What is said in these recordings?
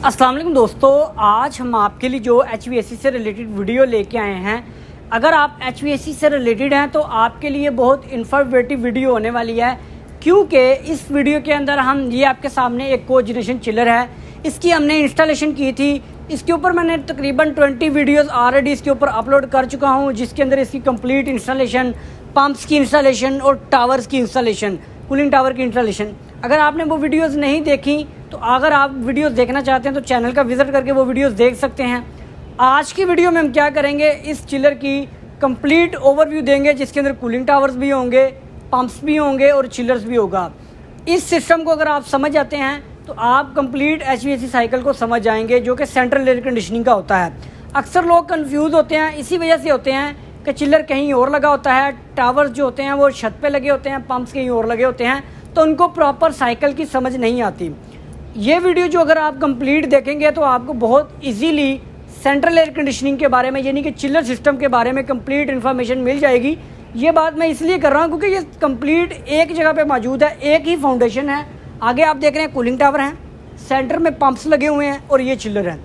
अस्सलाम वालेकुम दोस्तों, आज हम आपके लिए जो HVAC से रिलेटेड वीडियो लेके आए हैं। अगर आप HVAC से रिलेटेड हैं तो आपके लिए बहुत इन्फॉर्मेटिव वीडियो होने वाली है, क्योंकि इस वीडियो के अंदर हम ये आपके सामने एक कोजेनरेशन चिलर है, इसकी हमने इंस्टॉलेशन की थी। इसके ऊपर मैंने तकरीबन 20 वीडियोस ऑलरेडी इसके ऊपर अपलोड कर चुका हूँ, जिसके अंदर इसकी कंप्लीट इंस्टॉलेशन, पंप्स की इंस्टॉलेशन और टावर्स की इंस्टॉलेशन, कूलिंग टावर की इंस्टॉलेशन। अगर आपने वो वीडियोस नहीं देखी तो अगर आप वीडियोस देखना चाहते हैं तो चैनल का विज़िट करके वो वीडियोस देख सकते हैं। आज की वीडियो में हम क्या करेंगे, इस चिलर की कंप्लीट ओवरव्यू देंगे, जिसके अंदर कूलिंग टावर्स भी होंगे, पंप्स भी होंगे और चिलर्स भी होगा। इस सिस्टम को अगर आप समझ जाते हैं तो आप कंप्लीट HVAC साइकिल को समझ जाएंगे, जो कि सेंट्रल एयर कंडीशनिंग का होता है। अक्सर लोग कंफ्यूज होते हैं, इसी वजह से होते हैं कि चिलर कहीं और लगा होता है, टावर्स जो होते हैं वो छत पे लगे होते हैं, पंप्स कहीं और लगे होते हैं, तो उनको प्रॉपर साइकिल की समझ नहीं आती। ये वीडियो जो अगर आप कंप्लीट देखेंगे तो आपको बहुत इजीली सेंट्रल एयर कंडीशनिंग के बारे में, यानी कि चिलर सिस्टम के बारे में कंप्लीट इन्फॉर्मेशन मिल जाएगी। ये बात मैं इसलिए कर रहा हूँ क्योंकि ये कंप्लीट एक जगह पे मौजूद है, एक ही फाउंडेशन है। आगे आप देख रहे हैं कूलिंग टावर हैं, सेंटर में पंप्स लगे हुए हैं और ये चिलर है।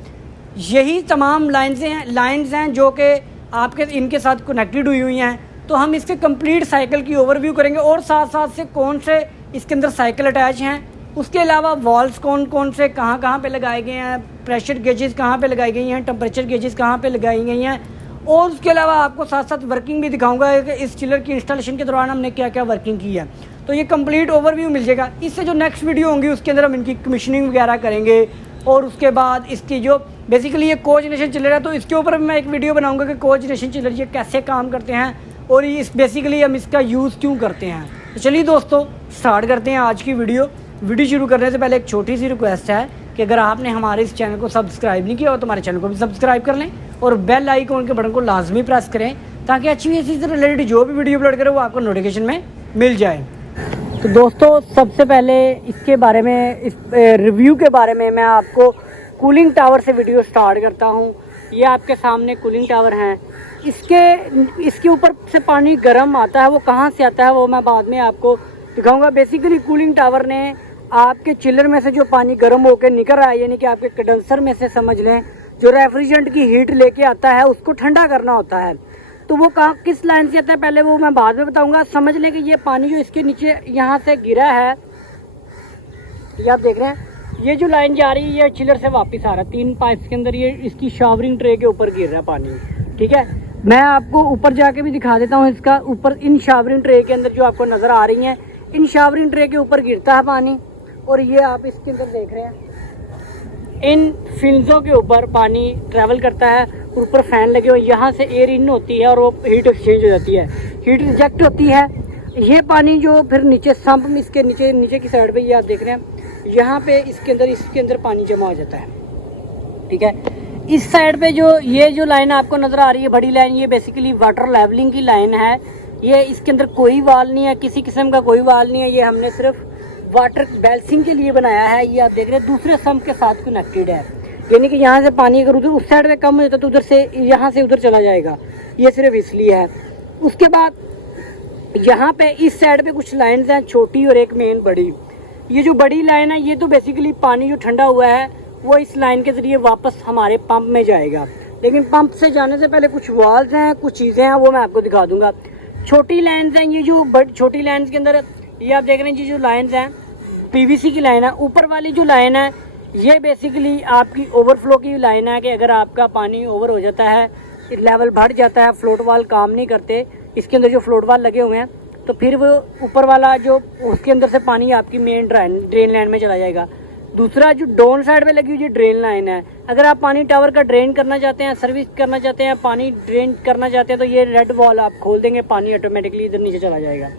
यही तमाम लाइन्स हैं जो कि आपके इनके साथ कनेक्टेड हुई हैं। तो हम इसके कंप्लीट साइकिल की ओवरव्यू करेंगे और साथ साथ से कौन से इसके अंदर साइकिल अटैच हैं, उसके अलावा वॉल्स कौन कौन से कहाँ पे लगाए गए हैं, प्रेशर गेजेस कहाँ पे लगाई गई हैं, टेम्परेचर गेजेस कहाँ पे लगाई गई हैं, और उसके अलावा आपको साथ साथ वर्किंग भी दिखाऊंगा कि इस चिलर की इंस्टॉलेशन के दौरान हमने क्या क्या वर्किंग की है। तो ये कंप्लीट ओवरव्यू मिल जाएगा। इससे जो नेक्स्ट वीडियो होंगी उसके अंदर हम इनकी कमीशनिंग वगैरह करेंगे, और उसके बाद इसकी जो बेसिकली ये कोजेनरेशन चिलर है तो इसके ऊपर मैं एक वीडियो बनाऊँगा कि कोजेनरेशन चिलर ये कैसे काम करते हैं और ये बेसिकली हम इसका यूज़ क्यों करते हैं। तो चलिए दोस्तों, स्टार्ट करते हैं आज की वीडियो शुरू करने से पहले एक छोटी सी रिक्वेस्ट है कि अगर आपने हमारे इस चैनल को सब्सक्राइब नहीं किया हो तो हमारे चैनल को भी सब्सक्राइब कर लें और बेल आइकन के बटन को लाजमी प्रेस करें, ताकि HVAC से रिलेटेड जो भी वीडियो अपलोड करें वो आपको नोटिफिकेशन में मिल जाए। तो दोस्तों, सबसे पहले इसके बारे में, इस रिव्यू के बारे में मैं आपको कूलिंग टावर से वीडियो स्टार्ट करता हूँ। ये आपके सामने कूलिंग टावर हैं। इसके ऊपर से पानी गर्म आता है, वो कहाँ से आता है वो मैं बाद में आपको दिखाऊंगा। बेसिकली कूलिंग टावर ने आपके चिलर में से जो पानी गर्म होकर निकल रहा है, यानी कि आपके कंडेंसर में से समझ लें, जो रेफ्रिजरेंट की हीट लेके आता है उसको ठंडा करना होता है। तो वो कहाँ किस लाइन से आता है पहले वो मैं बाद में बताऊंगा। समझ लें कि ये पानी जो इसके नीचे यहाँ से गिरा है, ये आप देख रहे हैं, ये जो लाइन जा रही है ये चिलर से वापस आ रहा है। 3 पाइप्स के अंदर ये इसकी शावरिंग ट्रे के ऊपर गिर रहा है पानी। ठीक है, मैं आपको ऊपर जाके भी दिखा देता हूँ। इसका ऊपर इन शावरिंग ट्रे के अंदर जो आपको नज़र आ रही हैं, इन शावरिंग ट्रे के ऊपर गिरता है पानी, और ये आप इसके अंदर देख रहे हैं इन फिल्सों के ऊपर पानी ट्रैवल करता है। ऊपर फैन लगे हुए, यहाँ से एयर इन होती है और वो हीट एक्सचेंज हो जाती है, हीट रिजेक्ट होती है। ये पानी जो फिर नीचे सम्प में इसके नीचे की साइड पे ये आप देख रहे हैं, यहाँ पे इसके अंदर पानी जमा हो जाता है। ठीक है, इस साइड पे ये जो लाइन आपको नज़र आ रही है, बड़ी लाइन, ये बेसिकली वाटर लेवलिंग की लाइन है। ये इसके अंदर कोई वाल नहीं है, किसी किस्म का कोई वाल नहीं है, ये हमने सिर्फ वाटर बैलेंसिंग के लिए बनाया है। ये आप देख रहे हैं दूसरे सम्प के साथ कनेक्टेड है, यानी कि यहाँ से पानी अगर उधर उस साइड पे कम हो जाता तो उधर से यहाँ से उधर चला जाएगा, ये सिर्फ इसलिए है। उसके बाद यहाँ पे इस साइड पे कुछ लाइन्स हैं, छोटी और एक मेन बड़ी। ये जो बड़ी लाइन है ये तो बेसिकली पानी जो ठंडा हुआ है वो इस लाइन के ज़रिए वापस हमारे पंप में जाएगा, लेकिन पंप से जाने से पहले कुछ वाल्स हैं, कुछ चीज़ें हैं, वो मैं आपको दिखा दूंगा। छोटी लाइन्स हैं, ये जो छोटी लाइन्स के अंदर ये आप देख रहे हैं, ये जो लाइन्स हैं PVC की लाइन है। ऊपर वाली जो लाइन है ये बेसिकली आपकी ओवरफ्लो की लाइन है, कि अगर आपका पानी ओवर हो जाता है, लेवल बढ़ जाता है, फ्लोट वाल काम नहीं करते, इसके अंदर जो फ्लोट वाल लगे हुए हैं, तो फिर वो ऊपर वाला जो उसके अंदर से पानी आपकी मेन ड्रेन लाइन में चला जाएगा। दूसरा जो डाउन साइड पे लगी हुई ड्रेन लाइन है, अगर आप पानी टावर का ड्रेन करना चाहते हैं, सर्विस करना चाहते हैं, पानी ड्रेन करना चाहते हैं, तो ये रेड वॉल आप खोल देंगे, पानी ऑटोमेटिकली इधर नीचे चला जाएगा।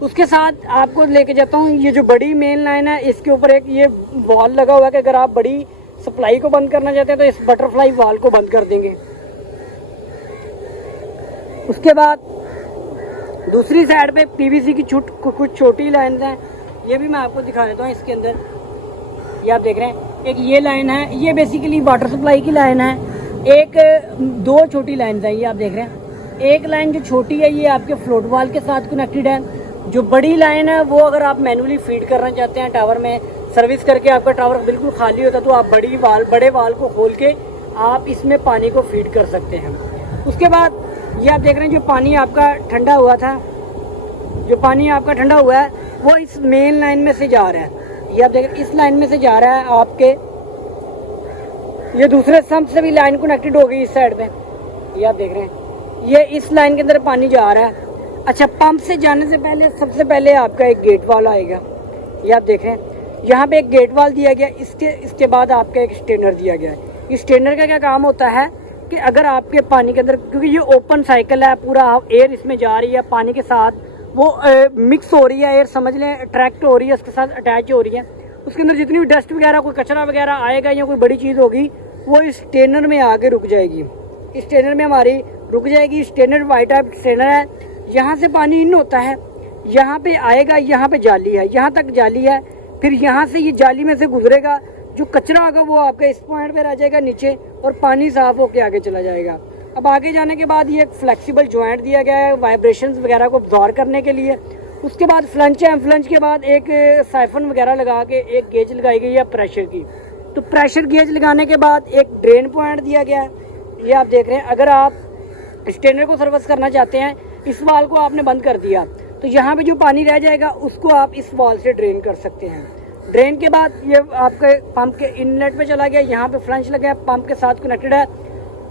उसके साथ आपको लेके जाता हूँ, ये जो बड़ी मेन लाइन है इसके ऊपर एक ये वॉल लगा हुआ है कि अगर आप बड़ी सप्लाई को बंद करना चाहते हैं तो इस बटरफ्लाई वॉल को बंद कर देंगे। उसके बाद दूसरी साइड पे PVC की कुछ छोटी लाइन्स हैं, ये भी मैं आपको दिखा देता हूँ। इसके अंदर ये आप देख रहे हैं, एक ये लाइन है, ये बेसिकली वाटर सप्लाई की लाइन है। एक 2 छोटी लाइन्स हैं, ये आप देख रहे हैं। एक लाइन जो छोटी है ये आपके फ्लोट वाल के साथ कनेक्टेड है, जो बड़ी लाइन है वो अगर आप मैनुअली फीड करना चाहते हैं टावर में सर्विस करके आपका टावर बिल्कुल खाली होता है तो आप बड़े वाल को खोल के आप इसमें पानी को फीड कर सकते हैं। उसके बाद ये आप देख रहे हैं जो पानी आपका ठंडा हुआ था, जो पानी आपका ठंडा हुआ है वो इस मेन लाइन में से जा रहा है। ये आप देख रहे हैं इस लाइन में से जा रहा है आपके, ये दूसरे सम्प से भी लाइन कनेक्टेड हो गई इस साइड पे। ये आप देख रहे हैं ये इस लाइन के अंदर पानी जा रहा है। अच्छा, पंप से जाने से पहले सबसे पहले आपका एक गेट वाल आएगा। ये आप देख रहे हैं यहाँ पे एक गेट वाल दिया गया, इसके बाद आपका एक स्टेनर दिया गया है। इस स्टेनर का क्या काम होता है कि अगर आपके पानी के अंदर, क्योंकि ये ओपन साइकिल है, पूरा एयर इसमें जा रही है पानी के साथ, वो मिक्स हो रही है, एयर समझ लें अट्रैक्ट हो रही है, उसके साथ अटैच हो रही है। उसके अंदर जितनी भी डस्ट वगैरह, कोई कचरा वगैरह आएगा या कोई बड़ी चीज़ होगी वो इस स्टेनर में आके रुक जाएगी। इस स्टेनर में हमारी रुक जाएगी। स्टेनर वाइट टाइप स्टेनर है, यहाँ से पानी इन होता है, यहाँ पे आएगा, यहाँ पे जाली है, यहाँ तक जाली है, फिर यहाँ से ये जाली में से गुजरेगा, जो कचरा होगा वो आपका इस पॉइंट पे रह जाएगा नीचे और पानी साफ होके आगे चला जाएगा। अब आगे जाने के बाद ये एक फ्लेक्सिबल जॉइंट दिया गया है वाइब्रेशंस वगैरह को अब्जॉर्ब करने के लिए। उसके बाद फ्लंच है, फ्लंच के बाद एक साइफन वगैरह लगा के एक गेज लगाई गई है प्रेशर की। तो प्रेशर गेज लगाने के बाद एक ड्रेन पॉइंट दिया गया है। ये आप देख रहे हैं, अगर आप स्टेनर को सर्विस करना चाहते हैं, इस वाल को आपने बंद कर दिया तो यहाँ पे जो पानी रह जाएगा उसको आप इस वाल से ड्रेन कर सकते हैं। ड्रेन के बाद ये आपके पंप के इनलेट पे चला गया, यहाँ पे फ्लंच लगा है, पंप के साथ कनेक्टेड है।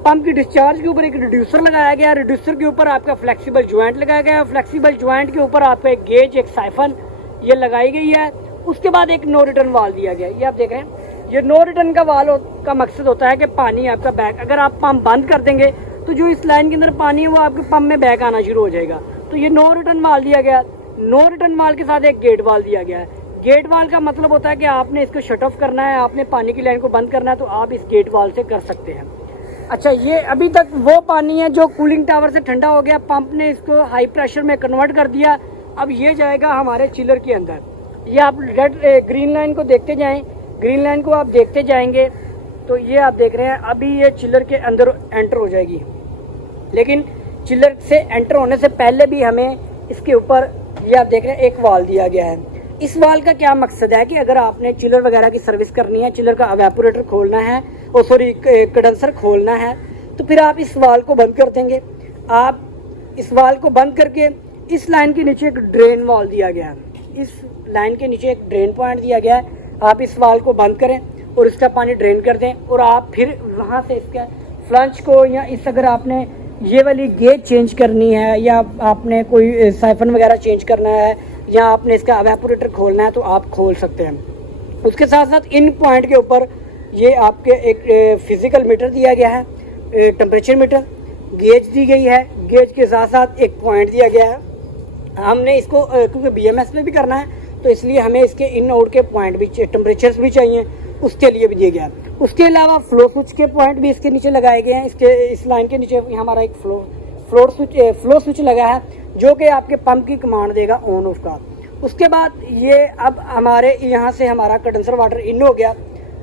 पंप की डिस्चार्ज के ऊपर एक रिड्यूसर लगाया गया, रिड्यूसर के ऊपर आपका फ्लेक्सिबल ज्वाइंट लगाया गया है, फ्लेक्सिबल ज्वाइंट के ऊपर आपका एक गेज, एक साइफन ये लगाई गई है। उसके बाद एक नो रिटर्न वाल दिया गया। ये आप देख रहे हैं, ये नो रिटर्न का वाल का मकसद होता है कि पानी आपका बैक, अगर आप पंप बंद कर देंगे तो जो इस लाइन के अंदर पानी है वो आपके पंप में बैक आना शुरू हो जाएगा। तो ये नो रिटर्न वाल दिया गया। नो रिटर्न वाल के साथ एक गेट वाल दिया गया है। गेट वाल का मतलब होता है कि आपने इसको शट ऑफ करना है, आपने पानी की लाइन को बंद करना है तो आप इस गेट वाल से कर सकते हैं। अच्छा, ये अभी तक वो पानी है जो कूलिंग टावर से ठंडा हो गया, पंप ने इसको हाई प्रेशर में कन्वर्ट कर दिया। अब ये जाएगा हमारे चिलर के अंदर। ये आप ग्रीन लाइन को देखते जाएं, ग्रीन लाइन को आप देखते जाएंगे तो ये आप देख रहे हैं अभी ये चिलर के अंदर एंटर हो जाएगी। लेकिन चिलर से एंटर होने से पहले भी हमें इसके ऊपर, ये आप देख रहे हैं, एक वाल दिया गया है। इस वाल का क्या मकसद है कि अगर आपने चिलर वगैरह की सर्विस करनी है, चिलर का एवेपोरेटर खोलना है, कंडेंसर खोलना है, तो फिर आप इस वाल को बंद कर देंगे। आप इस वाल को बंद करके इस लाइन के नीचे एक ड्रेन वाल दिया गया है, इस लाइन के नीचे एक ड्रेन पॉइंट दिया गया है। आप इस वाल को बंद करें और इसका पानी ड्रेन कर दें और आप फिर वहाँ से इसका फ्लंच को, या इस अगर आपने ये वाली गेज चेंज करनी है या आपने कोई साइफन वगैरह चेंज करना है या आपने इसका एवेपोरेटर खोलना है तो आप खोल सकते हैं। उसके साथ साथ इन पॉइंट के ऊपर ये आपके एक फिजिकल मीटर दिया गया है, टेम्परेचर मीटर, गेज दी गई है, गेज के साथ साथ एक पॉइंट दिया गया है। हमने इसको क्योंकि BMS में भी करना है तो इसलिए हमें इसके इन आउट के पॉइंट भी, टेम्परेचर्स भी चाहिए, उसके लिए भी दिया गया है। उसके अलावा फ्लो स्विच के पॉइंट भी इसके नीचे लगाए गए हैं। इस लाइन के नीचे हमारा एक फ्लो स्विच लगा है जो कि आपके पंप की कमांड देगा ऑन ऑफ का। उसके बाद ये अब हमारे यहाँ से हमारा कंडेंसर वाटर इन हो गया।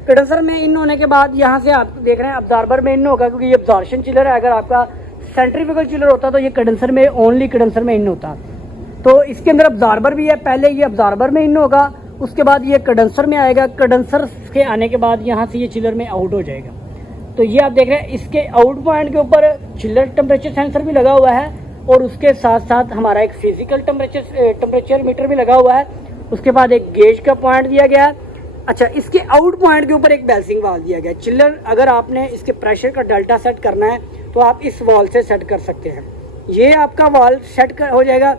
कंडेंसर में इन होने के बाद यहाँ से आप देख रहे हैं अब्जॉर्बर में इन होगा, क्योंकि ये अब्जॉर्प्शन चिलर है। अगर आपका सेंट्रीफ्यूगल चिलर होता तो ये कंडेंसर में, ओनली कंडेंसर में इन होता। तो इसके अंदर अब्जॉर्बर भी है, पहले ये अब्जॉर्बर में इन होगा, उसके बाद ये कंडेंसर में आएगा, कंडेंसर के आने के बाद यहाँ से ये चिलर में आउट हो जाएगा। तो ये आप देख रहे हैं इसके आउट पॉइंट के ऊपर चिलर टेम्परेचर सेंसर भी लगा हुआ है और उसके साथ साथ हमारा एक फिजिकल टेम्परेचर मीटर भी लगा हुआ है। उसके बाद एक गेज का पॉइंट दिया गया। अच्छा, इसके आउट पॉइंट के ऊपर एक बैलेंसिंग वाल दिया गया। चिलर अगर आपने इसके प्रेशर का डेल्टा सेट करना है तो आप इस वाल से सेट कर सकते हैं। ये आपका वाल सेट हो जाएगा।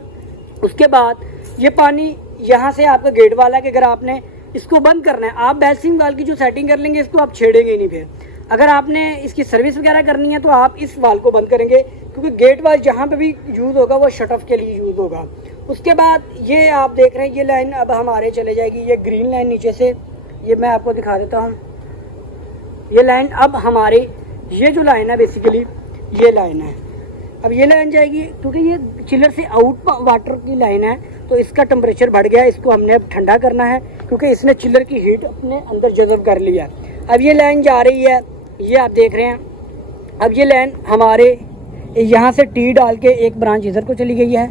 उसके बाद ये पानी यहाँ से आपका गेट वाला है कि अगर आपने इसको बंद करना है, आप बैलेंसिंग वाल की जो सेटिंग कर लेंगे इसको आप छेड़ेंगे ही नहीं। फिर अगर आपने इसकी सर्विस वगैरह करनी है तो आप इस वाल को बंद करेंगे, क्योंकि गेट वाल जहाँ पे भी यूज़ होगा वो शट ऑफ के लिए यूज़ होगा। उसके बाद ये आप देख रहे हैं ये लाइन अब हमारे चले जाएगी, ये ग्रीन लाइन नीचे से, ये मैं आपको दिखा देता हूँ। ये लाइन अब हमारी, ये जो लाइन है बेसिकली ये लाइन है, अब ये लाइन जाएगी क्योंकि ये चिलर से आउट वाटर की लाइन है तो इसका टेम्परेचर बढ़ गया, इसको हमने अब ठंडा करना है क्योंकि इसने चिलर की हीट अपने अंदर जज़ब कर लिया। अब ये लाइन जा रही है, ये आप देख रहे हैं। अब ये लाइन हमारे यहाँ से टी डाल के एक ब्रांच इधर को चली गई है,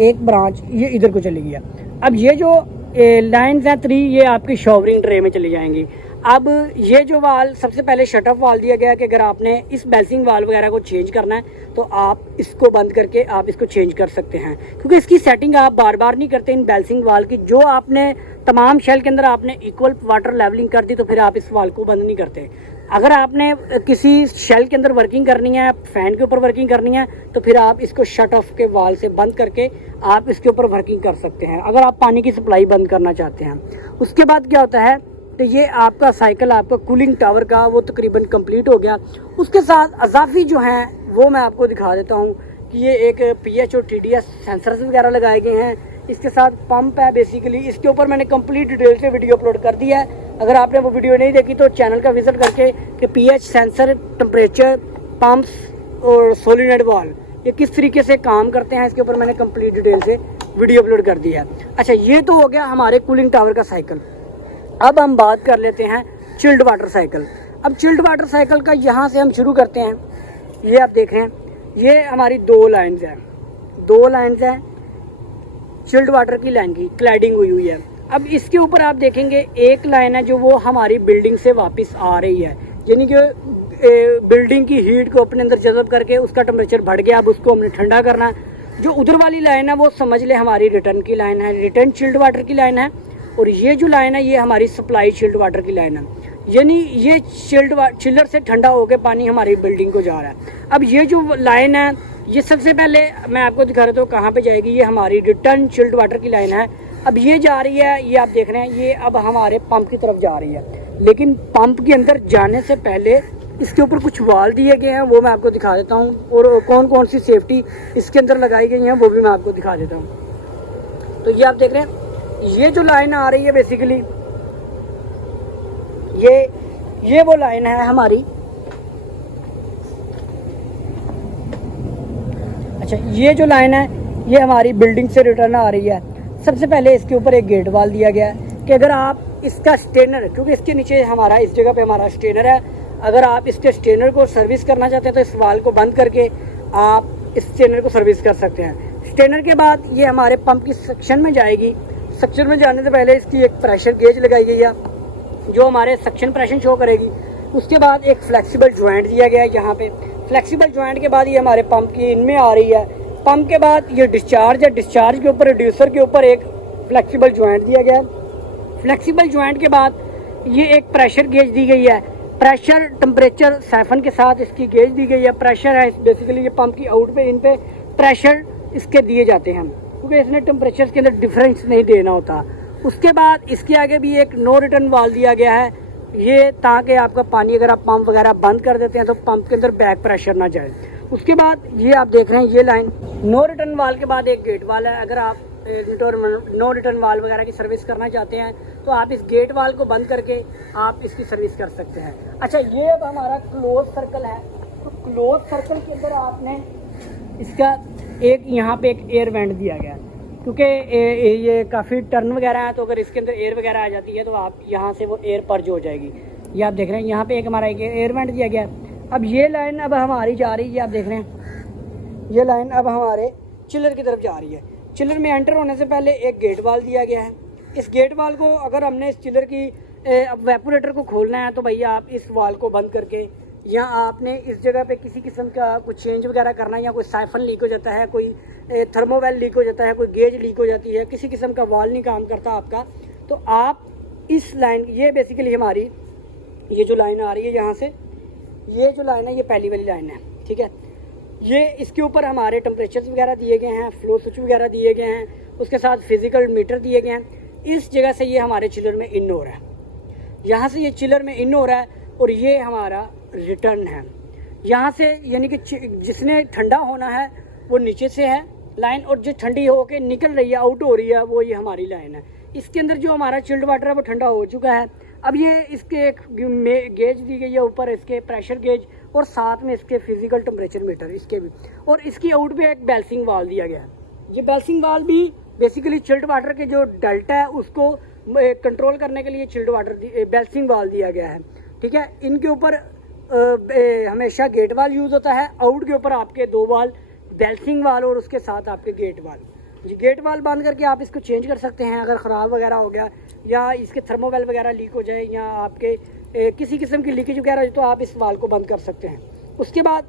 एक ब्रांच ये इधर को चली गई है। अब ये जो लाइन्स हैं 3, ये आपकी शॉवरिंग ट्रे में चली जाएंगी। अब ये जो वाल सबसे पहले शट ऑफ वाल दिया गया है कि अगर आपने इस बैलेंसिंग वाल वगैरह को चेंज करना है तो आप इसको बंद करके आप इसको चेंज कर सकते हैं, क्योंकि इसकी सेटिंग आप बार बार नहीं करते इन बैलेंसिंग वाल की। जो आपने तमाम शेल के अंदर आपने इक्वल वाटर लेवलिंग कर दी तो फिर आप इस वाल को बंद नहीं करते। अगर आपने किसी शेल के अंदर वर्किंग करनी है, फैन के ऊपर वर्किंग करनी है, तो फिर आप इसको शट ऑफ के वाल से बंद करके आप इसके ऊपर वर्किंग कर सकते हैं, अगर आप पानी की सप्लाई बंद करना चाहते हैं। उसके बाद क्या होता है, तो ये आपका साइकिल आपका कूलिंग टावर का वो तकरीबन कंप्लीट हो गया। उसके साथ अजाफी जो हैं वो मैं आपको दिखा देता हूँ कि ये एक पीएच और टीडीएस सेंसर्स वगैरह लगाए गए हैं। इसके साथ पंप है बेसिकली, इसके ऊपर मैंने कंप्लीट डिटेल से वीडियो अपलोड कर दिया है। अगर आपने वो वीडियो नहीं देखी तो चैनल का विजिट करके कि पीएच सेंसर, टेम्परेचर, पंप्स और सोलिनॉइड वाल्व ये किस तरीके से काम करते हैं, इसके ऊपर मैंने कंप्लीट डिटेल से वीडियो अपलोड कर दिया है। अच्छा, ये तो हो गया हमारे कूलिंग टावर का साइकिल। अब हम बात कर लेते हैं चिल्ड वाटर साइकिल। अब चिल्ड वाटर साइकिल का यहाँ से हम शुरू करते हैं। ये आप देख रहे हैं, ये हमारी 2 लाइन्स हैं, 2 लाइन्स हैं चिल्ड वाटर की लाइन की क्लैडिंग हुई है। अब इसके ऊपर आप देखेंगे एक लाइन है जो वो हमारी बिल्डिंग से वापस आ रही है, यानी कि बिल्डिंग की हीट को अपने अंदर जज़ब करके उसका टेम्परेचर बढ़ गया, अब उसको हमने ठंडा करना है। जो उधर वाली लाइन है वो समझ ले हमारी रिटर्न की लाइन है, रिटर्न चिल्ड वाटर की लाइन है। और ये जो लाइन है ये हमारी सप्लाई चिल्ड वाटर की लाइन है, यानी ये चिल्लर से ठंडा होकर पानी हमारी बिल्डिंग को जा रहा है। अब ये जो लाइन है ये सबसे पहले मैं आपको दिखा रहा हूँ कहाँ पे जाएगी, ये हमारी रिटर्न चिल्ड वाटर की लाइन है। अब ये जा रही है, ये आप देख रहे हैं, ये अब हमारे पंप की तरफ जा रही है। लेकिन पंप के अंदर जाने से पहले इसके ऊपर कुछ वाल दिए गए हैं, वो मैं आपको दिखा देता हूँ, और कौन कौन सी सेफ्टी इसके अंदर लगाई गई हैं वो भी मैं आपको दिखा देता हूँ। तो ये आप देख रहे हैं, ये जो लाइन आ रही है बेसिकली ये वो लाइन है हमारी। अच्छा, ये जो लाइन है ये हमारी बिल्डिंग से रिटर्न आ रही है। सबसे पहले इसके ऊपर एक गेट वाल दिया गया है कि अगर आप इसका स्टेनर, क्योंकि इसके नीचे हमारा इस जगह पे हमारा स्टेनर है, अगर आप इसके स्टेनर को सर्विस करना चाहते हैं तो इस वाल को बंद करके आप इस स्टेनर को सर्विस कर सकते हैं। स्टेनर के बाद ये हमारे पंप की सक्शन में जाएगी। सक्शन में जाने से पहले इसकी एक प्रेशर गेज लगाई गई है जो हमारे सक्शन प्रेशर शो करेगी। उसके बाद एक फ्लेक्सिबल जॉइंट दिया गया है यहाँ पे। फ्लेक्सिबल जॉइंट के बाद ये हमारे पंप की इनमें आ रही है। पंप के बाद ये डिस्चार्ज है, डिस्चार्ज के ऊपर रिड्यूसर के ऊपर एक फ्लेक्सिबल जॉइंट दिया गया है। फ्लेक्सिबल जॉइंट के बाद ये एक प्रेशर गेज दी गई है, प्रेशर टेम्परेचर साइफन के साथ इसकी गेज दी गई है। प्रेशर है बेसिकली, ये पंप की आउट पे इन पे प्रेशर इसके दिए जाते हैं क्योंकि इसने टेम्परेचर के अंदर डिफरेंस नहीं देना होता। उसके बाद इसके आगे भी एक नो रिटर्न वाल दिया गया है, ये ताकि आपका पानी अगर आप पंप वगैरह बंद कर देते हैं तो पंप के अंदर बैक प्रेशर ना जाए। उसके बाद ये आप देख रहे हैं ये लाइन नो रिटर्न वाल के बाद एक गेट वाल है। अगर आप नो रिटर्न वाल वगैरह की सर्विस करना चाहते हैं तो आप इस गेट वाल को बंद करके आप इसकी सर्विस कर सकते हैं। अच्छा, ये अब हमारा क्लोज सर्कल है, तो क्लोज सर्कल के अंदर आपने इसका एक यहाँ पे एक एयर वेंट दिया गया है क्योंकि ये काफ़ी टर्न वगैरह है, तो अगर इसके अंदर एयर वगैरह आ जाती है तो आप यहाँ से वो एयर पर्ज हो जाएगी। ये आप देख रहे हैं यहाँ पे एक हमारा एक एयर वेंट दिया गया है। अब ये लाइन अब हमारी जा रही है, आप देख रहे हैं ये लाइन अब हमारे चिलर की तरफ जा रही है। चिलर में एंटर होने से पहले एक गेट वाल दिया गया है। इस गेट वाल को अगर हमने इस चिलर की अब वेपोरेटर को खोलना है तो भैया आप इस वाल को बंद करके, या आपने इस जगह पे किसी किस्म का कुछ चेंज वगैरह करना है, या कोई साइफन लीक हो जाता है, कोई थर्मोवेल लीक हो जाता है, कोई गेज लीक हो जाती है, किसी किस्म का वाल नहीं काम करता आपका, तो आप इस लाइन, ये बेसिकली हमारी ये जो लाइन आ रही है यहाँ से, ये जो लाइन है ये पहली वाली लाइन है, ठीक है। ये इसके ऊपर हमारे टेम्परेचर्स वगैरह दिए गए हैं, फ्लो स्विच वगैरह दिए गए हैं, उसके साथ फिजिकल मीटर दिए गए हैं। इस जगह से ये हमारे चिलर में इन हो रहा है, यहाँ से ये चिलर में इन हो रहा है, और ये हमारा रिटर्न है यहाँ से, यानी कि जिसने ठंडा होना है वो नीचे से है लाइन, और जो ठंडी हो के निकल रही है, आउट हो रही है, वो ये हमारी लाइन है। इसके अंदर जो हमारा चिल्ड वाटर है वो ठंडा हो चुका है। अब ये इसके एक गेज दी गई है ऊपर, इसके प्रेशर गेज, और साथ में इसके फिजिकल टेम्परेचर मीटर इसके भी, और इसकी आउट पे एक बैलेंसिंग वाल दिया गया है। ये बैलेंसिंग वाल भी बेसिकली चिल्ड वाटर के जो डेल्टा है उसको कंट्रोल करने के लिए चिल्ड वाटर बैलेंसिंग वाल दिया गया है, ठीक है। इनके ऊपर हमेशा गेट वाल यूज़ होता है, आउट के ऊपर आपके 2 वाल, बैलेंसिंग वाल और उसके साथ आपके गेट वाल। जी गेट वाल बंद करके आप इसको चेंज कर सकते हैं अगर ख़राब वगैरह हो गया या इसके थर्मोवेल वगैरह लीक हो जाए या आपके किसी किस्म की लीकेज वगैरह, तो आप इस वाल को बंद कर सकते हैं। उसके बाद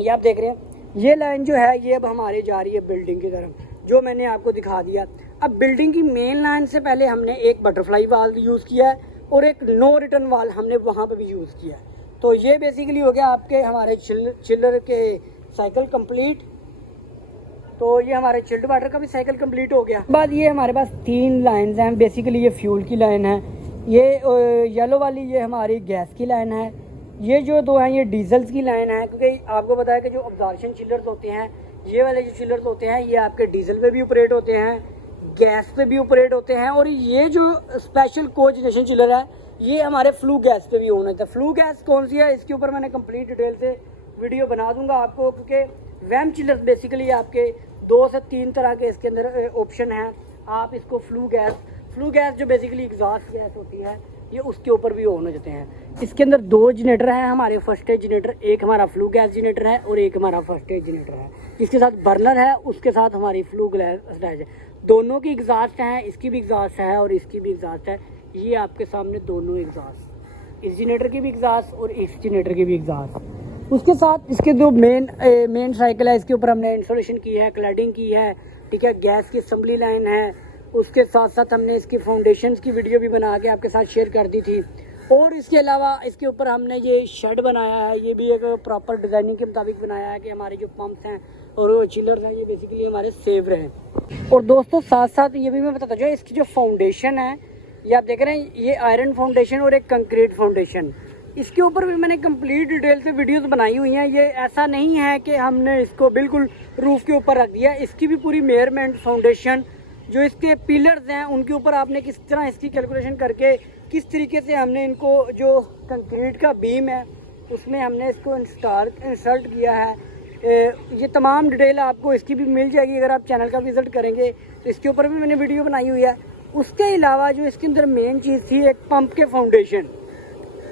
ये आप देख रहे हैं ये लाइन जो है ये अब हमारे जा रही है बिल्डिंग की तरफ, जो मैंने आपको दिखा दिया। अब बिल्डिंग की मेन लाइन से पहले हमने एक बटरफ्लाई वाल यूज़ किया है और एक नो रिटर्न वाल हमने वहाँ पे भी यूज़ किया है। तो ये बेसिकली हो गया आपके हमारे चिल्लर के साइकिल कंप्लीट। तो ये हमारे चिल्ड वाटर का भी साइकिल कंप्लीट हो गया। बाद ये हमारे पास 3 लाइंस हैं, बेसिकली ये फ्यूल की लाइन है, ये येलो वाली ये हमारी गैस की लाइन है, ये जो 2 हैं ये डीजल्स की लाइन है। क्योंकि आपको पता है कि जो अब्जॉर्प्शन चिल्लर्स होते हैं, ये वाले जो चिल्लर्स होते हैं ये आपके डीजल पे भी ऑपरेट होते हैं, गैस पे भी ऑपरेट होते हैं, और ये जो स्पेशल कोजेनरेशन चिल्लर है ये हमारे फ्लू गैस पे भी ऑन होता है। फ्लू गैस कौन सी है इसके ऊपर मैंने कंप्लीट डिटेल से वीडियो बना दूंगा आपको, क्योंकि वैम चिल्लर बेसिकली आपके 2 से 3 तरह के इसके अंदर ऑप्शन हैं। आप इसको फ्लू गैस जो बेसिकली एग्जॉस्ट गैस होती है ये उसके ऊपर भी ऑन हो जाते हैं। इसके अंदर 2 जनरेटर हैं हमारे फर्स्ट स्टेज जनरेटर, एक हमारा फ्लू गैस जनरेटर है और एक हमारा फर्स्ट स्टेज जनरेटर है, जिसके साथ बर्नर है, उसके साथ हमारी फ्लू गैस है। दोनों की एग्जॉस्ट है, इसकी भी एग्जॉस्ट है और इसकी भी एग्जॉस्ट है। ये आपके सामने दोनों एग्जॉस्ट, इस जनरेटर की भी एग्जॉस्ट और इस जनरेटर की भी एग्जॉस्ट। उसके साथ इसके जो मेन साइकिल है इसके ऊपर हमने इंस्टॉलेशन की है, क्लैडिंग की है, ठीक है, गैस की असेंबली लाइन है। उसके साथ साथ हमने इसकी फाउंडेशंस की वीडियो भी बना के आपके साथ शेयर कर दी थी। और इसके अलावा इसके ऊपर हमने ये शेड बनाया है, ये भी एक प्रॉपर डिज़ाइनिंग के मुताबिक बनाया है कि हमारे जो पंप्स हैं और चिलर्स हैं ये बेसिकली हमारे सेफ रहें। और दोस्तों साथ साथ ये भी मैं बताता हूँ, इसकी जो फाउंडेशन है ये आप देख रहे हैं, ये आयरन फाउंडेशन और एक कंक्रीट फाउंडेशन, इसके ऊपर भी मैंने कंप्लीट डिटेल से वीडियोस बनाई हुई हैं। ये ऐसा नहीं है कि हमने इसको बिल्कुल रूफ के ऊपर रख दिया, इसकी भी पूरी मेजरमेंट फाउंडेशन जो इसके पिलर्स हैं उनके ऊपर आपने किस तरह इसकी कैलकुलेशन करके किस तरीके से हमने इनको जो कंक्रीट का बीम है उसमें हमने इसको इंसर्ट किया है, ये तमाम डिटेल आपको इसकी भी मिल जाएगी अगर आप चैनल का विज़िट करेंगे तो इसके ऊपर भी मैंने वीडियो बनाई हुई है। उसके अलावा जो इसके अंदर मेन चीज़ थी एक पंप के फाउंडेशन,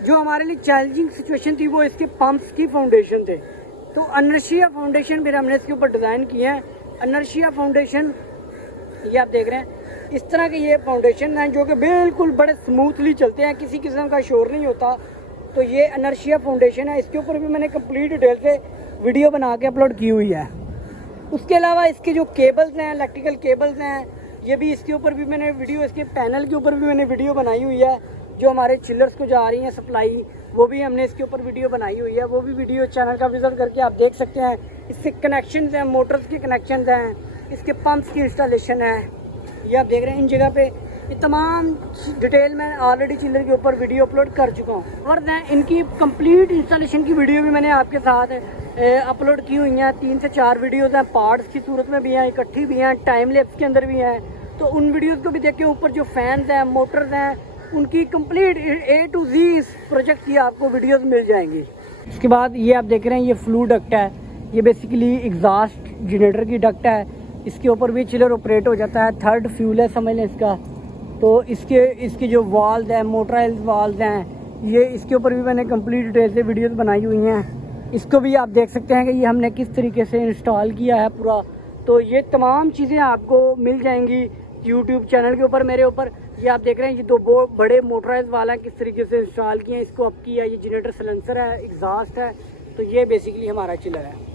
जो हमारे लिए चैलेंजिंग सिचुएशन थी वो इसके पंप्स की फाउंडेशन थे। तो अनर्शिया फाउंडेशन फिर हमने इसके ऊपर डिज़ाइन किए हैं। अनर्शिया फाउंडेशन ये आप देख रहे हैं, इस तरह के ये फाउंडेशन हैं जो कि बिल्कुल बड़े स्मूथली चलते हैं, किसी किस्म का शोर नहीं होता। तो ये अनर्शिया फाउंडेशन है, इसके ऊपर भी मैंने कंप्लीट डिटेल से वीडियो बना के अपलोड की हुई है। उसके अलावा इसके जो केबल्स हैं, इलेक्ट्रिकल केबल्स हैं, ये भी इसके ऊपर भी मैंने वीडियो, इसके पैनल के ऊपर भी मैंने वीडियो बनाई हुई है। जो हमारे चिलर्स को जा रही हैं सप्लाई, वो भी हमने इसके ऊपर वीडियो बनाई हुई है, वो भी वीडियो चैनल का विजिट करके आप देख सकते हैं। इससे कनेक्शंस हैं, मोटर्स के कनेक्शंस हैं, इसके पंप्स की इंस्टॉलेशन है, ये आप देख रहे हैं। इन जगह पे ये तमाम डिटेल मैं ऑलरेडी चिलर के ऊपर वीडियो अपलोड कर चुका हूँ। और इनकी कंप्लीट इंस्टॉलेशन की वीडियो भी मैंने आपके साथ अपलोड की हुई हैं। 3 से 4 वीडियोज़ हैं, पार्ट्स की सूरत में भी हैं, इकट्ठी भी हैं, टाइम लैप्स के अंदर भी हैं। तो उन वीडियोज़ को भी देखें। ऊपर जो फैंस हैं, मोटर्स हैं, उनकी कंप्लीट A to Z इस प्रोजेक्ट की आपको वीडियोस मिल जाएंगी। इसके बाद ये आप देख रहे हैं, ये फ्लू डक्ट है, ये बेसिकली एग्जॉस्ट जनरेटर की डक्ट है, इसके ऊपर भी चिलर ऑपरेट हो जाता है। थर्ड फ्यूल है समझ लें इसका। तो इसके जो वाल्व हैं, मोटराइज वाल्व हैं, ये इसके ऊपर भी मैंने कंप्लीट डिटेल से वीडियोस बनाई हुई हैं। इसको भी आप देख सकते हैं कि ये हमने किस तरीके से इंस्टॉल किया है पूरा। तो ये तमाम चीज़ें आपको मिल जाएंगी यूट्यूब चैनल के ऊपर, मेरे ऊपर। ये आप देख रहे हैं, ये 2 बड़े मोटराइज वाला किस तरीके से इंस्टॉल किए हैं, इसको अप किया। ये जनरेटर सलेंसर है, एग्जॉस्ट है। तो ये बेसिकली हमारा चिलर है।